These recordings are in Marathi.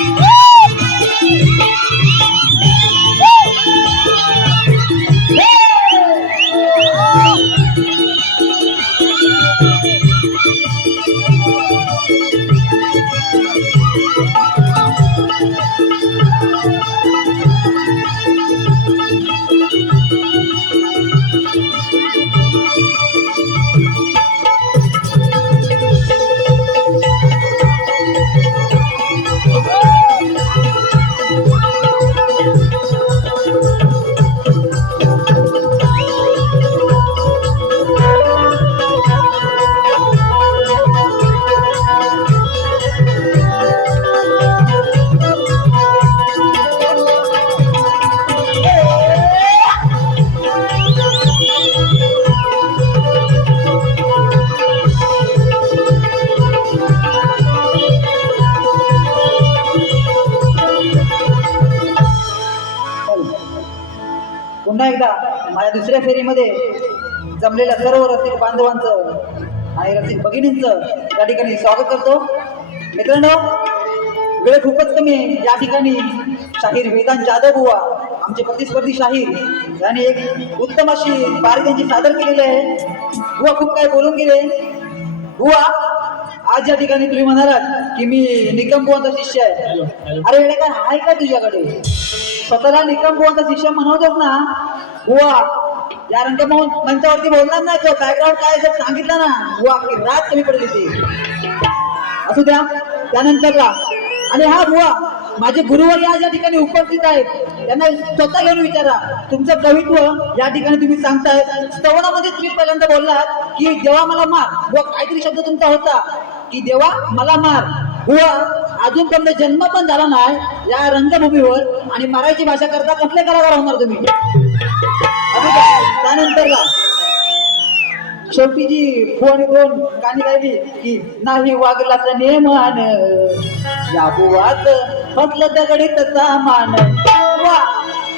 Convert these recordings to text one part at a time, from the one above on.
पुन्हा दुसऱ्या फेरीमध्ये जमलेल्या सर्व रसिक बांधवांचं आणि रसिक भगिनींचं या ठिकाणी स्वागत करतो. मित्रांनो वेळ खूपच कमी आहे. या ठिकाणी शाहीर वेदांत जाधव बुवा आमचे प्रतिस्पर्धी शाहीर यांनी एक उत्तम अशी बारी त्यांची सादर केलेली आहे. बुवा खूप काही बोलून गेले. बुवा आज या ठिकाणी तुम्ही म्हणालात की मी निकम बुवांचा शिष्य आहे. अरे वेळे काय आहे का तुझ्याकडे? स्वतःला निकम बुवांचा शिष्य म्हणवतोस ना? बुवा या रंग मंचावरती बोलणार नाही तो. बॅकग्राऊंड काय सांगितलं ना. वो आपली रात कमी पडली ती. असू द्या. त्यानंतरला आणि हा बुवा माझे गुरुवर आज या ठिकाणी उपस्थित आहेत. त्यांना स्वतः घेऊन विचारा. तुमचं कवित्व या ठिकाणी तुम्ही सांगताय. स्तवनामध्ये तुम्ही पहिल्यांदा बोललात की देवा मला मार. व काहीतरी शब्द तुमचा होता की देवा मला मार. बुवा अजूनपर्यंत जन्म पण झाला नाही या रंगभूमीवर आणि मराठी भाषा करता कसले कलाकार होणार तुम्ही? त्यानंतरला शेवटी जी फोन करून गाणी गायली की नाही वागला तर नेमान. या बुवात फसलं दगडीत सामान वा.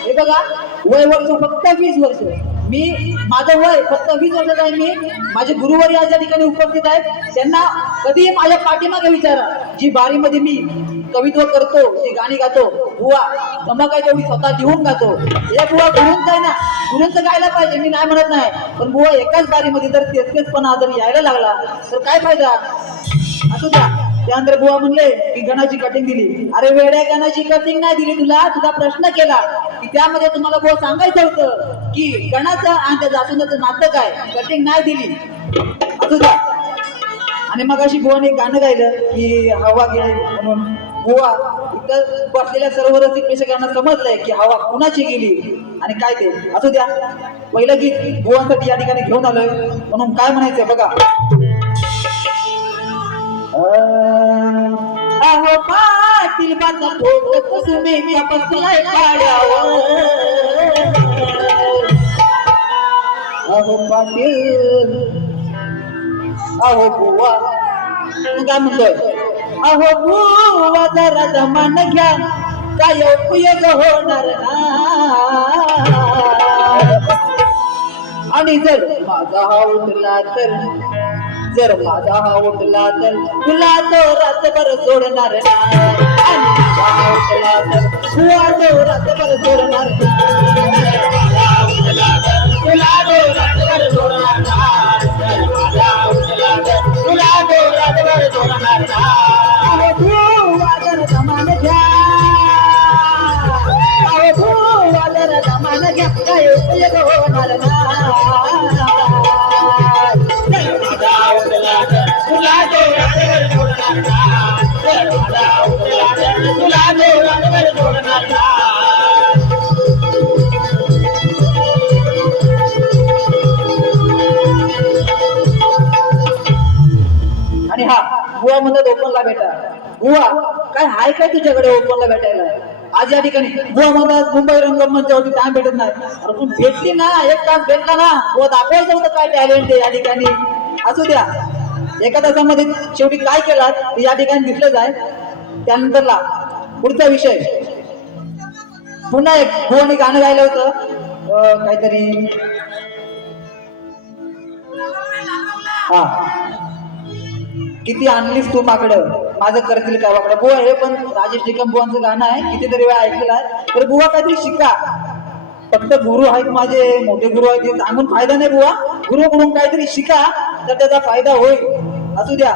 हे बघा वय वर्ष फक्त वीस वर्ष. मी माझं वय फक्त वीस वर्षाचं आहे मी. माझे गुरुवारी या ठिकाणी उपस्थित आहेत. त्यांना कधी माझ्या पाठीमागे विचारा. जी बारीमध्ये मी कवित्व करतो ती गाणी गातो बुवा जमा काय तेवढी स्वतः लिहून गातो हे बुवा गुरुंच आहे ना गुरुंच गायला पाहिजे मी नाही म्हणत नाही. पण बुवा एकाच बारीमध्ये जर तेचकेचपणा जर यायला लागला तर काय फायदा? असू द्या. त्यानंतर बुवा म्हणले की गणाची कटिंग दिली. अरे वेड्या गणाची कटिंग नाही दिली तुला? तुझा प्रश्न केला. की त्यामध्ये तुम्हाला बुवा सांगायचं होतं की गणाचं आणि त्या जासुंदाचं नातं काय? कटिंग नाही दिली. असू द्या. आणि मग अशी बुवाने एक गाणं गायलं की हवा गेली म्हणून. गोवा इथं बसलेल्या सर्व रसिक प्रेक्षकांना समजलंय की हवा कुणाची गेली आणि काय ते. असू द्या. पहिलं गीत गोवासाठी या ठिकाणी घेऊन आलोय. म्हणून काय म्हणायचंय बघा. अहो पाटील बाचा ठोकत तुम्ही बसलाय अहो पाटील. अहो बुवा तू काय म्हणतोय? अहो बुवा जरा दमान घ्या. काय उपयोग होणार आणि जर माझा हा उठला तर जर माझा हा उठला तर तुला तो रातभर सोडणार ना आणि माझा हा उठला तर तुला तो रातभर सोडणार ना तुला तो रातभर सोडणार आणि हा बुवा म्हणतात ओपनला भेटा. बुवा काय आहे काय तुझ्याकडे ओपनला भेटायला? आज या ठिकाणी बुवा म्हणतात मुंबई रंगमंचावरती टाइम भेटत नाही. अरे पण भेटली ना? एक तास भेटला ना? बुवा दाखवायचं होतं काय टॅलेंट आहे या ठिकाणी. असू द्या. एका तासामध्ये शेवटी काय केला ते या ठिकाणी दिसलं जाय. त्यानंतरला पुढचा विषय. पुन्हा एक बुवाने गाणं गायलं होतं. अं, काहीतरी. हा. किती आणलीस तू माकडं? माझं करतील काय वाकडं बुवा हे पण राजेश निकम बुवांचं गाणं आहे. कितीतरी वेळा ऐकलेलं आहे. तर बुवा काहीतरी शिका. फक्त गुरु आहेत माझे मोठे गुरु आहेत ते सांगून फायदा नाही बुवा. गुरु म्हणून काहीतरी शिका तर त्याचा फायदा होईल. असू द्या.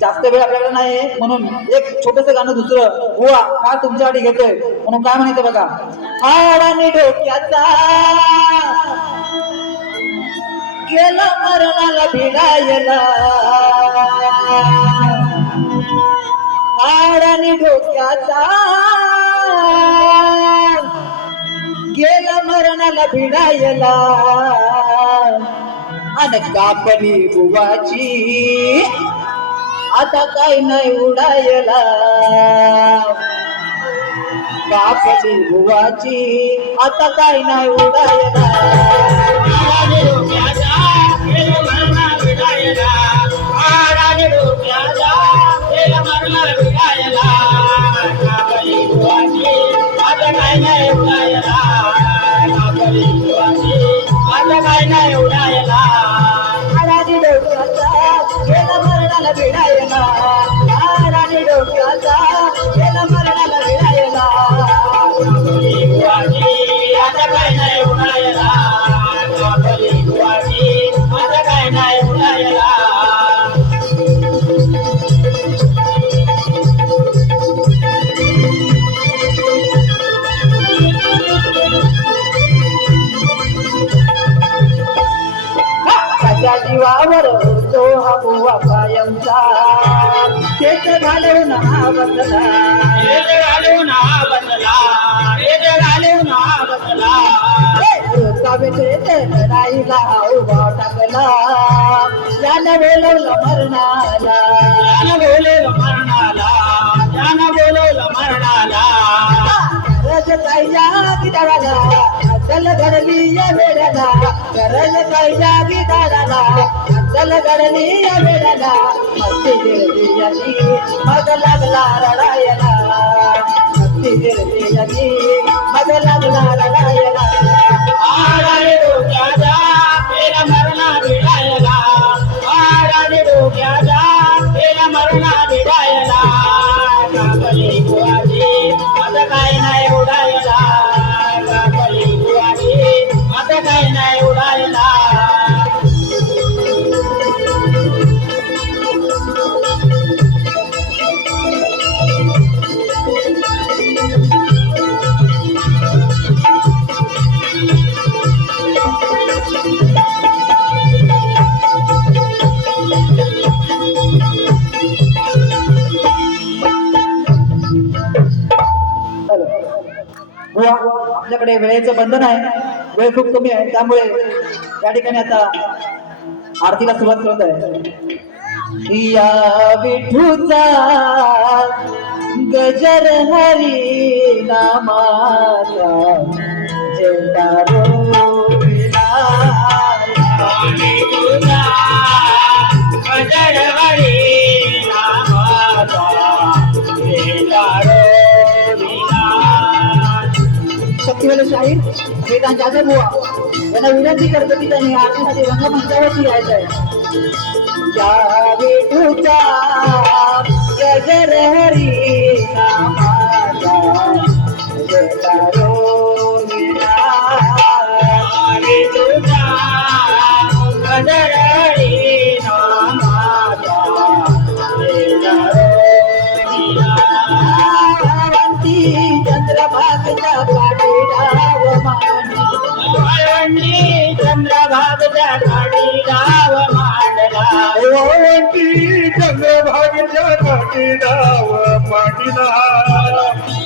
जास्त वेळ आपल्याकडे नाही आहे, म्हणून एक छोटस गाणं दुसरं. बुवा का तुमच्यासाठी घेतोय? म्हणून काय म्हणायचं बघा? हाडाने डोक्याचा गेला मरणाला भिडायला हाडाने डोक्याचा. गेला मरणाला भिडायला अन कापली बुवाची आता काय नाही उडायला. कापली बुवाची आता काय नाही उडायला. బసలా నా బసలా నా బసలా రాయిలా టకలా జాన వేల మరణాలా జాన వేల మరణాలా జాన వేల మరణాలా ಕೈಯಾಗಿದವನ ಅಸಲಗಡನೀಯ ಬೇಡದ ಕರಳ ಕೈಯಾಗಿದವನ ಅಸಲಗಡನೀಯ ಬೇಡದ ಭಕ್ತಿಗಿರಿಯನಿ ಮೊದಲಗಲಾರಯನ ಭಕ್ತಿಗಿರಿಯನಿ ಮೊದಲಗಲಾರಯನ आपल्याकडे वेळेचं बंधन आहे. वेळ खूप कमी आहे. त्यामुळे या ठिकाणी आता आरतीला सुरुवात करत आहे या विठूचा गजर हरी नामाचा जेवढा रोविला. स्वामी शक्तिवेल शाहीर वेदांत जाधव बुवा. यांना विनंती करतो की त्यांनी आरतीसाठी रंगमंचावरती यायचं आहे. या विठूचा गजर हरी नामाचा चंद्रभागच्या काठी गाव मांडला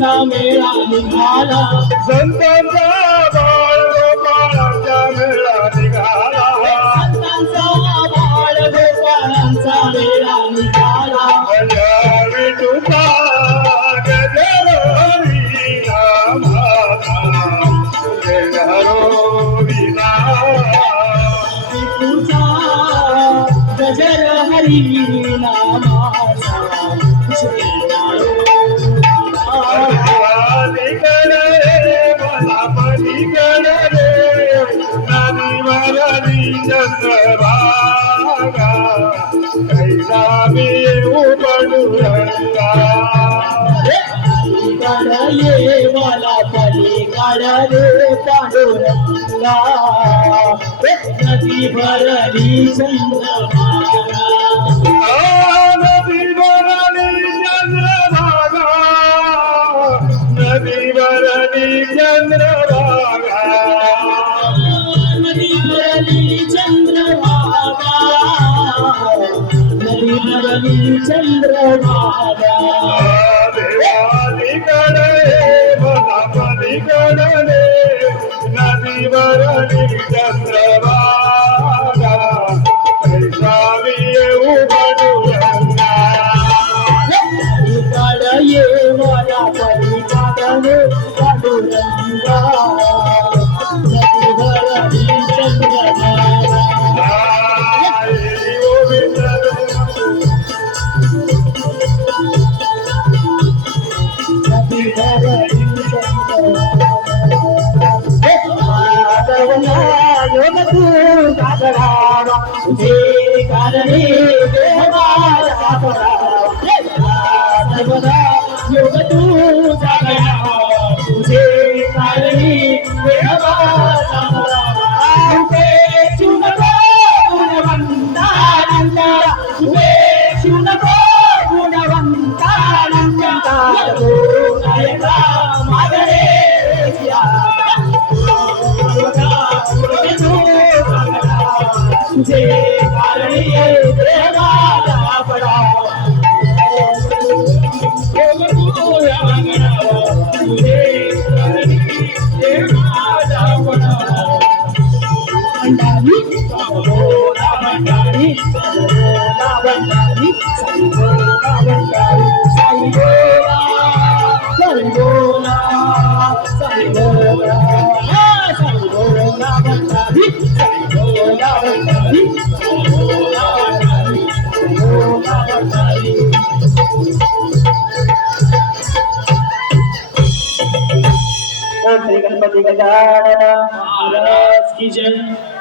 संतांचा मेळा निघाला. संतांचा बाळ गोपाळांचा मेळा निघाला संतांचा बाळ गोपाळांचा मेळा निघाला विठुपा गजर ये मला पलीकडं रे पांडुरंगा. नदी भरली चंद्रमा नदी भरली चंद्रभागा देवालीकडे मला पलीकडे नदी वरणी चंद्रभागा पैसावी येऊ पांडुरंगा सर्वदा योग तू जागरा तुझे कारणे देवाला तुझे शुनको गुणवंतानंद तुझे शुनको गुणवंतानंद नायका मागरे तुझे कारणी गजानन महाराज की जय